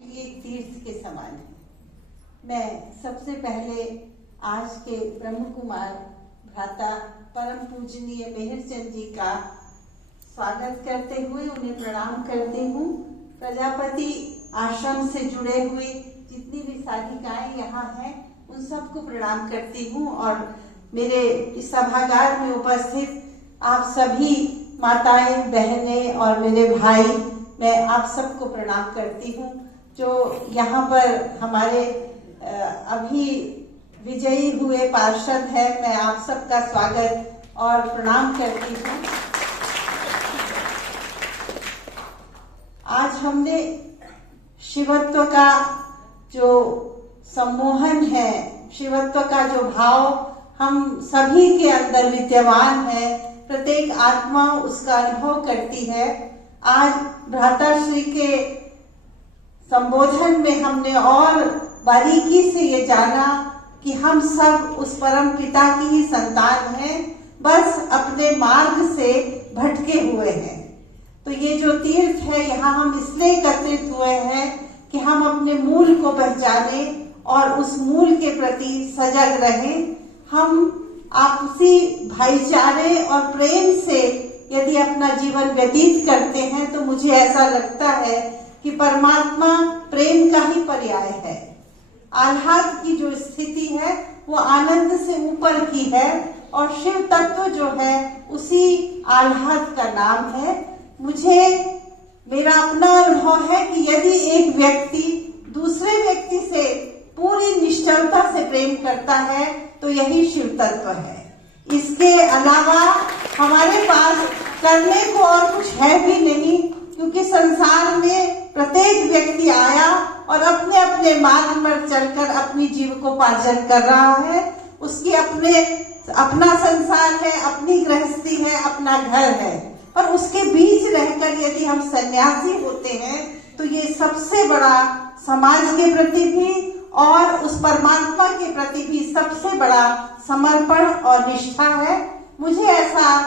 ये एक तीर्थ के समान है। मैं सबसे पहले आज के ब्रह्म कुमार भ्राता परम पूजनीय मेहरचंद जी का स्वागत करते हुए उन्हें प्रणाम करती हूँ। प्रजापति आश्रम से जुड़े हुए जितनी भी साधिकाएं यहाँ हैं उन सबको प्रणाम करती हूँ और मेरे इस सभागार में उपस्थित आप सभी माताएं, बहनें और मेरे भाई, मैं आप सबको प्रणाम करती हूँ जो यहाँ पर हमारे अभी विजयी हुए पार्षद हैं। मैं आप सबका स्वागत और प्रणाम करती हूँ। आज हमने शिवत्व का जो सम्मोहन है, शिवत्व का जो भाव हम सभी के अंदर विद्यमान है, प्रत्येक आत्मा उसका अनुभव करती है। आज भ्राताश्री के संबोधन में हमने और बारीकी से ये जाना कि हम सब उस परम पिता की ही संतान हैं, बस अपने मार्ग से भटके हुए हैं। तो ये जो तीर्थ है यहाँ हम इसलिए एकत्रित हुए हैं कि हम अपने मूल को पहचाने और उस मूल के प्रति सजग रहें। हम आपसी भाईचारे और प्रेम से यदि अपना जीवन व्यतीत करते हैं तो मुझे ऐसा लगता है कि परमात्मा प्रेम का ही पर्याय है। आह्लाद की जो स्थिति है वो आनंद से ऊपर की है और शिव तत्व जो है उसी आह्लाद का नाम है। मुझे मेरा अपना अनुभव है कि यदि एक व्यक्ति दूसरे व्यक्ति से पूरी निश्चलता से प्रेम करता है तो यही शिव तत्व है। इसके अलावा हमारे पास करने को और कुछ है भी नहीं, क्योंकि संसार में प्रत्येक व्यक्ति आया और अपने अपने मार्ग पर चलकर अपनी जीविकोपार्जन कर रहा है। उसकी अपना संसार है, अपनी गृहस्थी है, अपना घर है, और उसके बीच रहकर यदि हम सन्यासी होते हैं तो ये सबसे बड़ा समाज के प्रति भी और उस परमात्मा के प्रति भी सबसे बड़ा समर्पण और निष्ठा है। मुझे ऐसा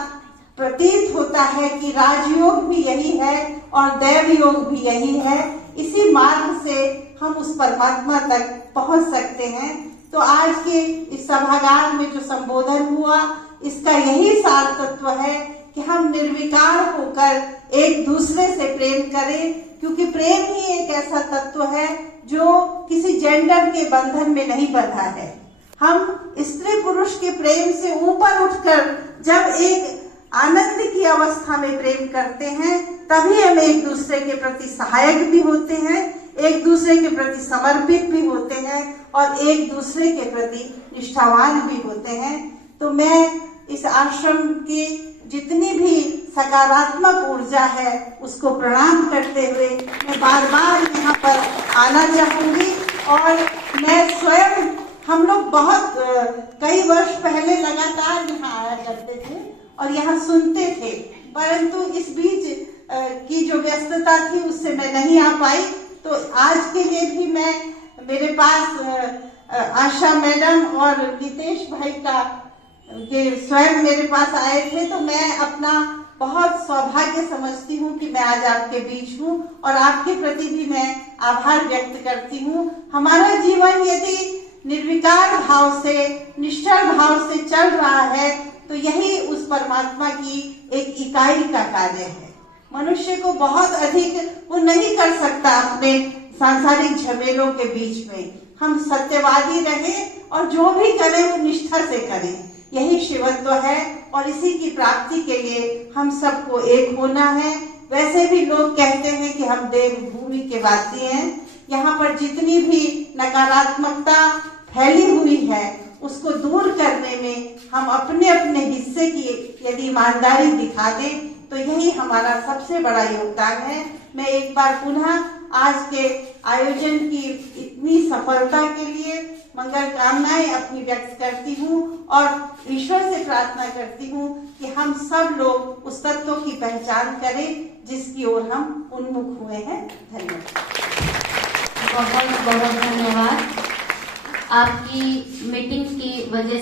प्रतीत होता है कि राजयोग भी यही है और दैव योग भी यही है। इसी मार्ग से हम उस परमात्मा तक पहुंच सकते हैं। तो आज के इस सभागार में जो संबोधन हुआ इसका यही सार तत्व है कि हम निर्विकार होकर एक दूसरे से प्रेम करें, क्योंकि प्रेम ही एक ऐसा तत्व है जो किसी जेंडर के बंधन में नहीं बंधा है। हम स्त्री पुरुष के प्रेम से ऊपर उठकर जब एक आनंद की अवस्था में प्रेम करते हैं तभी हम एक दूसरे के प्रति सहायक भी होते हैं, एक दूसरे के प्रति समर्पित भी होते हैं और एक दूसरे के प्रति निष्ठावान भी होते हैं। तो मैं इस आश्रम की जितनी भी सकारात्मक ऊर्जा है उसको प्रणाम करते हुए मैं बार बार यहाँ पर आना चाहूंगी। और मैं स्वयं, हम लोग बहुत कई वर्ष पहले लगातार यहाँ आया करते थे और यहाँ सुनते थे, परंतु इस बीच की जो व्यस्तता थी उससे मैं नहीं आ पाई। तो आज के लिए भी मेरे पास आशा मैडम और नितेश भाई का ये स्वयं मेरे पास आए थे, तो मैं अपना बहुत सौभाग्य समझती हूँ कि मैं आज आपके बीच हूँ और आपके प्रति भी मैं आभार व्यक्त करती हूँ। हमारा जीवन यदि निर्विकार भाव से, निश्चल भाव से चल रहा है तो यही उस परमात्मा की एक इकाई का कार्य है। मनुष्य को बहुत अधिक वो नहीं कर सकता अपने सांसारिक झमेलों के बीच में। हम सत्यवादी रहें और जो भी करें वो निष्ठा से करें, यही शिवत्व है और इसी की प्राप्ति के लिए हम सबको एक होना है। वैसे भी लोग कहते हैं कि हम देवभूमि के वासी हैं। यहाँ पर जितनी भी नकारात्मकता फैली हुई है उसको दूर करने में हम अपने अपने हिस्से की यदि ईमानदारी दिखा दें तो यही हमारा सबसे बड़ा योगदान है। मैं एक बार पुनः आज के आयोजन की इतनी सफलता के लिए मंगल कामनाएं अपनी व्यक्त करती हूँ और ईश्वर से प्रार्थना करती हूँ कि हम सब लोग उस तत्व की पहचान करें जिसकी ओर हम उन्मुख हुए हैं। धन्यवाद। बहुत बहुत धन्यवाद। आपकी मीटिंग की वजह